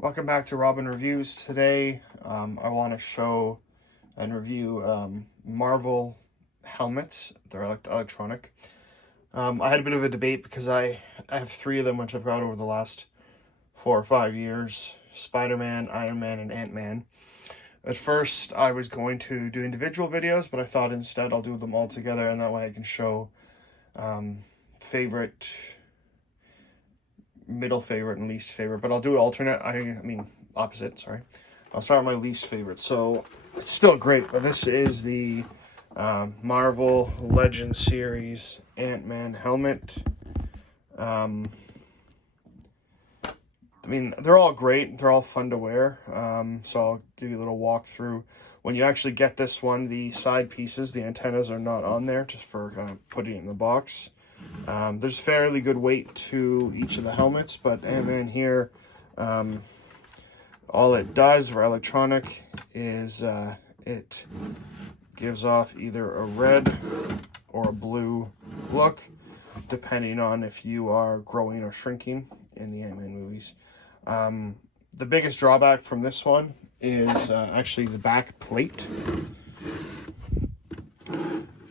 Welcome back to Robin Reviews. Today, I want to show and review Marvel helmets. They're electronic. I had a bit of a debate because I have three of them, which I've got over the last 4 or 5 years. SpiderMan, Iron Man, and AntMan. At first, I was going to do individual videos, but I thought instead I'll do them all together, and that way I can show favorite, middle favorite, and least favorite. But I'll do alternate, opposite, sorry. I'll start with my least favorite. So, it's still great, but this is the Marvel Legends Series AntMan helmet. They're all great. They're all fun to wear. So I'll give you a little walkthrough. When you actually get this one, the side pieces, the antennas are not on there, just for putting it in the box. There's fairly good weight to each of the helmets, but AntMan here, all it does for electronic is it gives off either a red or a blue look, depending on if you are growing or shrinking in the AntMan movies. The biggest drawback from this one is actually the back plate,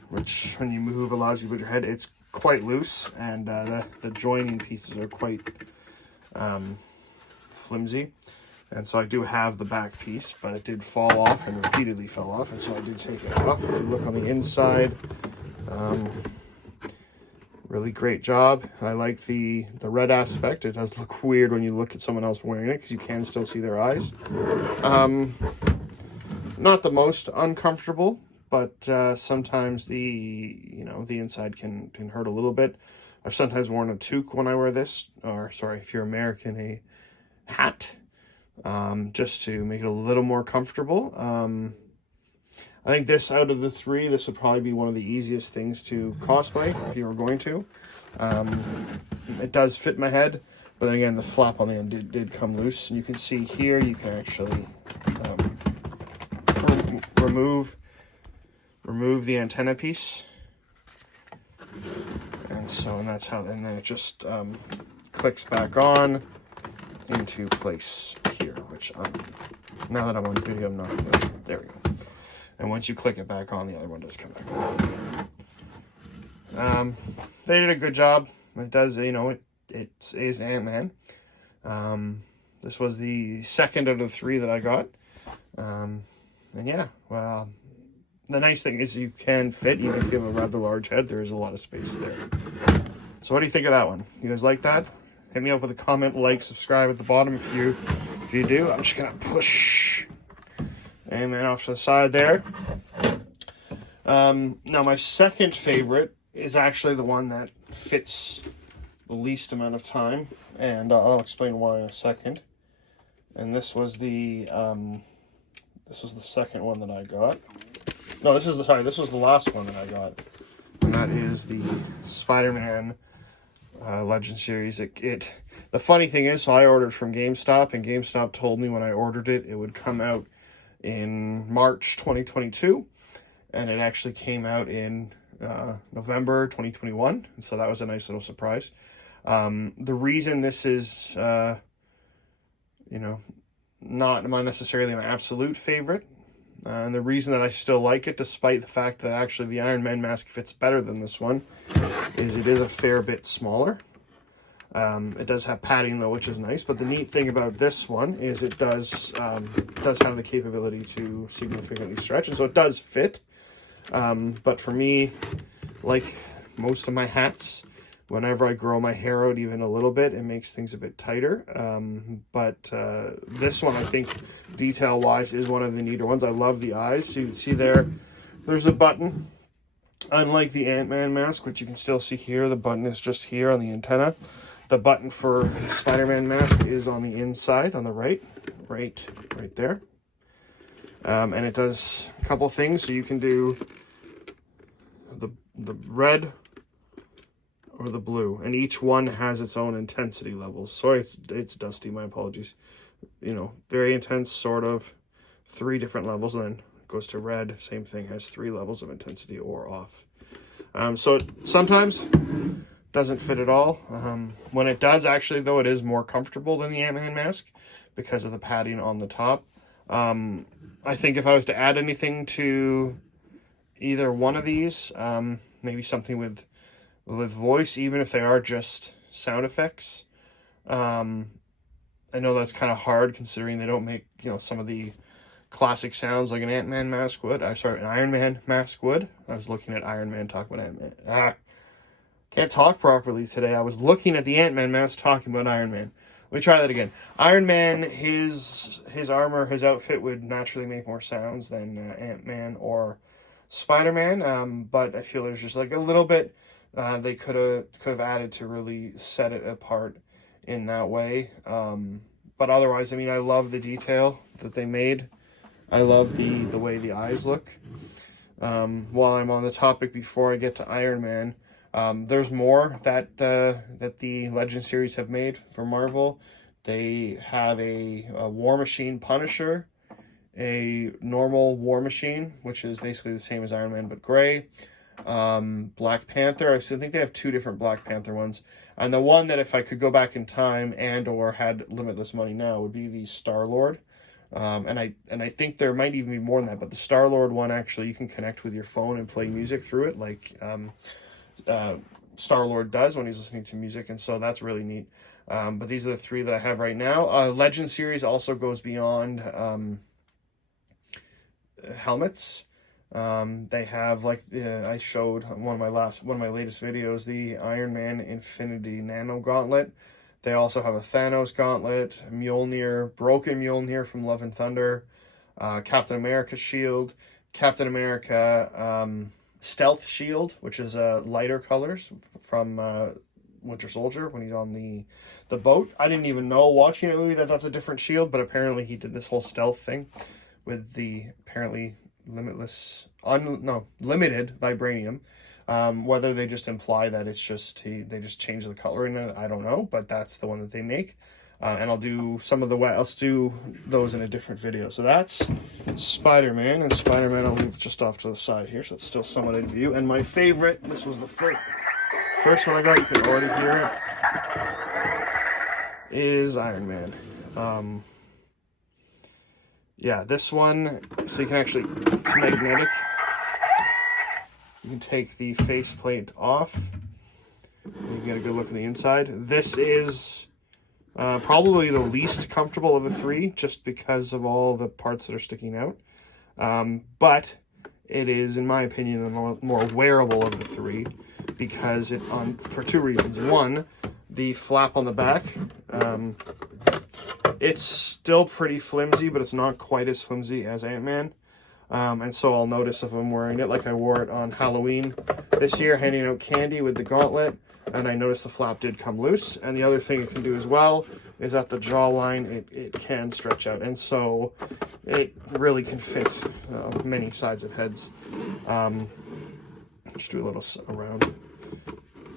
which when you move allows you to put your head. It's quite loose, and the joining pieces are quite flimsy. And so I do have the back piece, but it did fall off and repeatedly fell off, and so I did take it off. If you look on the inside, really great job. I like the red aspect. It does look weird when you look at someone else wearing it, because you can still see their eyes. Not the most uncomfortable, but sometimes the inside can hurt a little bit. I've sometimes worn a toque when I wear this, or sorry, if you're American, a hat, just to make it a little more comfortable. I think this, out of the three, this would probably be one of the easiest things to cosplay if you were going to. It does fit my head, but then again, the flap on the end did come loose. And you can see here, you can actually remove the antenna piece. And that's how, and then it just clicks back on into place here, which now that I'm on video, I'm not gonna, there we go. And once you click it back on, the other one does come back on. They did a good job. It does, it is AntMan. This was the second out of 3 that I got. And yeah, well, the nice thing is you can fit, even if you have a rather large head, there is a lot of space there. So what do you think of that one? You guys like that? Hit me up with a comment, like, subscribe at the bottom if you do. I'm just gonna push AntMan off to the side there. Now my second favorite is actually the one that fits the least amount of time, and I'll explain why in a second. And this was the second one that I got. No, this was the last one that I got, and that is the SpiderMan Legend Series. The funny thing is, so I ordered from GameStop, and GameStop told me when I ordered it, it would come out in March 2022, and it actually came out in November 2021, and so that was a nice little surprise. The reason this is, not necessarily my absolute favorite, and the reason that I still like it, despite the fact that actually the Iron Man mask fits better than this one, is it is a fair bit smaller. It does have padding though, which is nice, but the neat thing about this one is it does have the capability to significantly stretch, and so it does fit. But for me, like most of my hats, whenever I grow my hair out even a little bit, it makes things a bit tighter. But this one, I think, detail-wise, is one of the neater ones. I love the eyes. So you can see there's a button. Unlike the AntMan mask, which you can still see here, the button is just here on the antenna. The button for the Spider-Man mask is on the inside, on the right there. And it does a couple things. So you can do the red or the blue, and each one has its own intensity levels. Sorry, it's dusty, my apologies. Very intense, sort of, 3 different levels, and then it goes to red, same thing, has 3 levels of intensity or off. So sometimes Doesn't fit at all. When it does, actually, though, it is more comfortable than the AntMan mask because of the padding on the top. I think if I was to add anything to either one of these, maybe something with voice, even if they are just sound effects. I know that's kind of hard considering they don't make, you know, some of the classic sounds like an AntMan mask would. An Iron Man mask would. I was looking at Iron Man talking about AntMan. Can't talk properly today. I was looking at the AntMan mask talking about Iron Man. Let me try that again. Iron Man, his armor, his outfit would naturally make more sounds than AntMan or SpiderMan. But I feel there's just like a little bit they could have added to really set it apart in that way. But otherwise, I mean, I love the detail that they made. I love the way the eyes look. While I'm on the topic, before I get to Iron Man, there's more that the Legend series have made for Marvel. They have a War Machine Punisher, a normal War Machine, which is basically the same as Iron Man but gray. Black Panther. I think they have two different Black Panther ones. And the one that if I could go back in time and or had limitless money now would be the Star-Lord. And I think there might even be more than that, but the Star-Lord one, actually, you can connect with your phone and play music through it, like Star-Lord does when he's listening to music, and so that's really neat. But these are the three that I have right now. Legend series also goes beyond helmets. They have, like I showed one of my latest videos, the Iron Man Infinity Nano Gauntlet. They also have a Thanos Gauntlet, Mjolnir, Broken Mjolnir from Love and Thunder, Captain America Shield, Captain America Stealth Shield, which is lighter colors from Winter Soldier when he's on the boat. I didn't even know watching that movie that that's a different shield, but apparently he did this whole stealth thing with the apparently limited vibranium. Whether they just imply that it's just they just change the color in it, I don't know, but that's the one that they make. And I'll do I'll do those in a different video. So that's Spider-Man, and Spider-Man I'll leave just off to the side here, so it's still somewhat in view. And my favorite, this was the first one I got, you can already hear it, is Iron Man. Yeah, this one, so you can actually, it's magnetic. You can take the faceplate off. You get a good look at the inside. This is probably the least comfortable of the three, just because of all the parts that are sticking out. But it is, in my opinion, the more wearable of the three, because for two reasons. One, the flap on the back. It's still pretty flimsy, but it's not quite as flimsy as AntMan. And so I'll notice if I'm wearing it, like I wore it on Halloween this year, handing out candy with the gauntlet, and I noticed the flap did come loose. And the other thing it can do as well is at the jawline, it can stretch out, and so it really can fit many sides of heads. Just do a little around.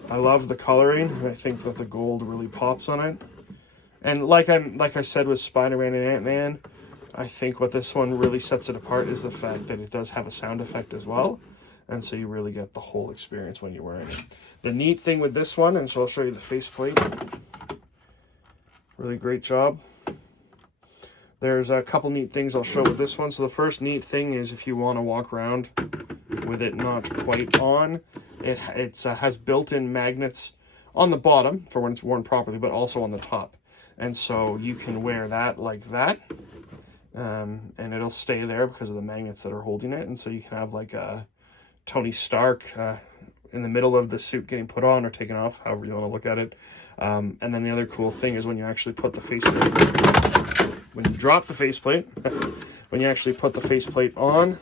I love the coloring, and I think that the gold really pops on it. And like I said with Spider-Man and AntMan, I think what this one really sets it apart is the fact that it does have a sound effect as well. And so you really get the whole experience when you're wearing it. The neat thing with this one, and so I'll show you the faceplate. Really great job. There's a couple neat things I'll show with this one. So the first neat thing is if you want to walk around with it not quite on, it has built-in magnets on the bottom for when it's worn properly, but also on the top. And so you can wear that like that, and it'll stay there because of the magnets that are holding it. And so you can have like a Tony Stark in the middle of the suit getting put on or taken off, however you want to look at it. And then the other cool thing is when you actually put the faceplate, when you drop the faceplate, when you actually put the faceplate on,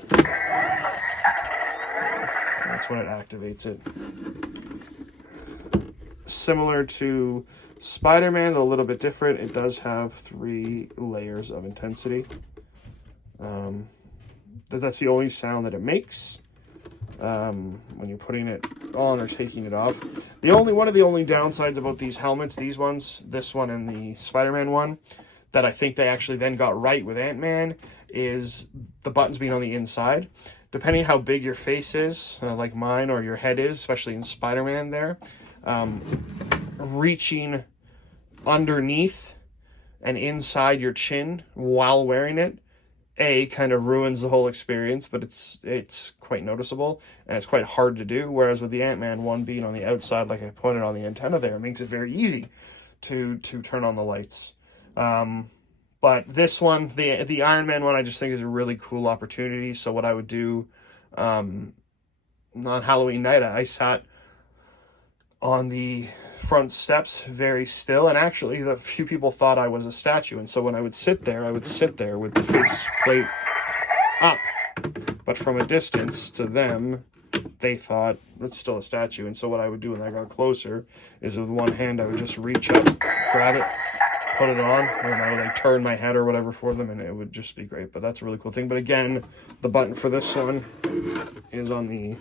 that's when it activates it. Similar to Spider-Man, though a little bit different, it does have 3 layers of intensity. That's the only sound that it makes when you're putting it on or taking it off. One of the only downsides about these helmets, these ones, this one and the Spider-Man one, that I think they actually then got right with AntMan, is the buttons being on the inside. Depending how big your face is, like mine or your head is, especially in Spider-Man there, reaching underneath and inside your chin while wearing it, kind of ruins the whole experience, but it's quite noticeable, and it's quite hard to do, whereas with the AntMan one being on the outside, like I pointed on the antenna there, it makes it very easy to turn on the lights. But this one, the AntMan one, I just think is a really cool opportunity. So what I would do on Halloween night, I sat on the front steps very still, and actually the few people thought I was a statue, and so when I would sit there with the face plate up, but from a distance to them they thought it's still a statue. And so what I would do when I got closer is with one hand I would just reach up, grab it, put it on, and I would like turn my head or whatever for them, and it would just be great. But that's a really cool thing. But again, the button for this one is on the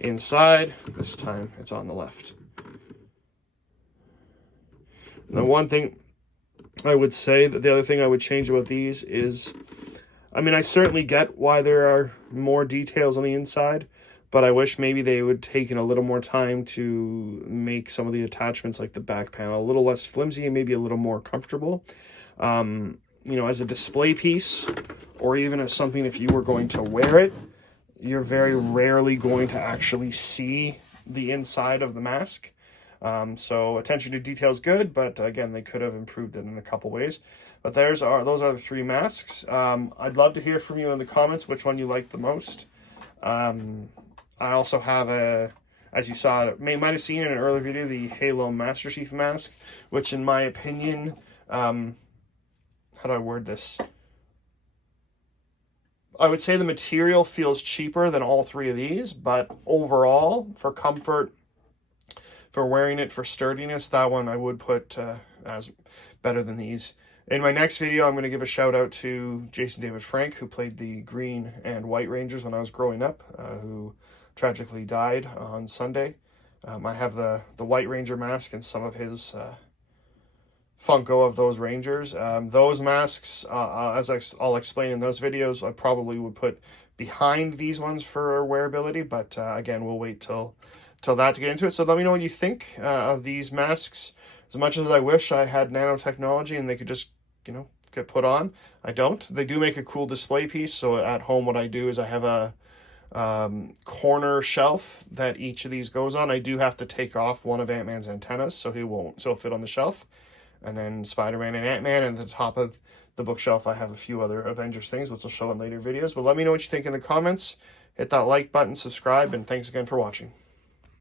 inside. This time it's on the left. The one thing I would say, that the other thing I would change about these is, I mean, I certainly get why there are more details on the inside, but I wish maybe they would take a little more time to make some of the attachments, like the back panel, a little less flimsy and maybe a little more comfortable. You know, as a display piece, or even as something if you were going to wear it, you're very rarely going to actually see the inside of the mask. So attention to detail is good, but again, they could have improved it in a couple ways. But those are the three masks. I'd love to hear from you in the comments which one you like the most. I also have as you saw, might have seen in an earlier video, the Halo Master Chief mask, which in my opinion, how do I word this? I would say the material feels cheaper than all three of these, but overall, for comfort, for wearing it, for sturdiness, that one I would put as better than these. In my next video, I'm going to give a shout out to Jason David Frank, who played the Green and White Rangers when I was growing up, who tragically died on Sunday. I have the White Ranger mask and some of his Funko of those Rangers. Those masks, as I'll explain in those videos, I probably would put behind these ones for wearability, but again, we'll wait till that to get into it. So let me know what you think of these masks. As much as I wish I had nanotechnology and they could just, you know, get put on, I don't. They do make a cool display piece. So at home, what I do is I have a corner shelf that each of these goes on. I do have to take off one of Ant-Man's antennas, so he'll fit on the shelf. And then Spider-Man and Ant-Man, and at the top of the bookshelf, I have a few other Avengers things, which I'll show in later videos. But let me know what you think in the comments. Hit that like button, subscribe, and thanks again for watching.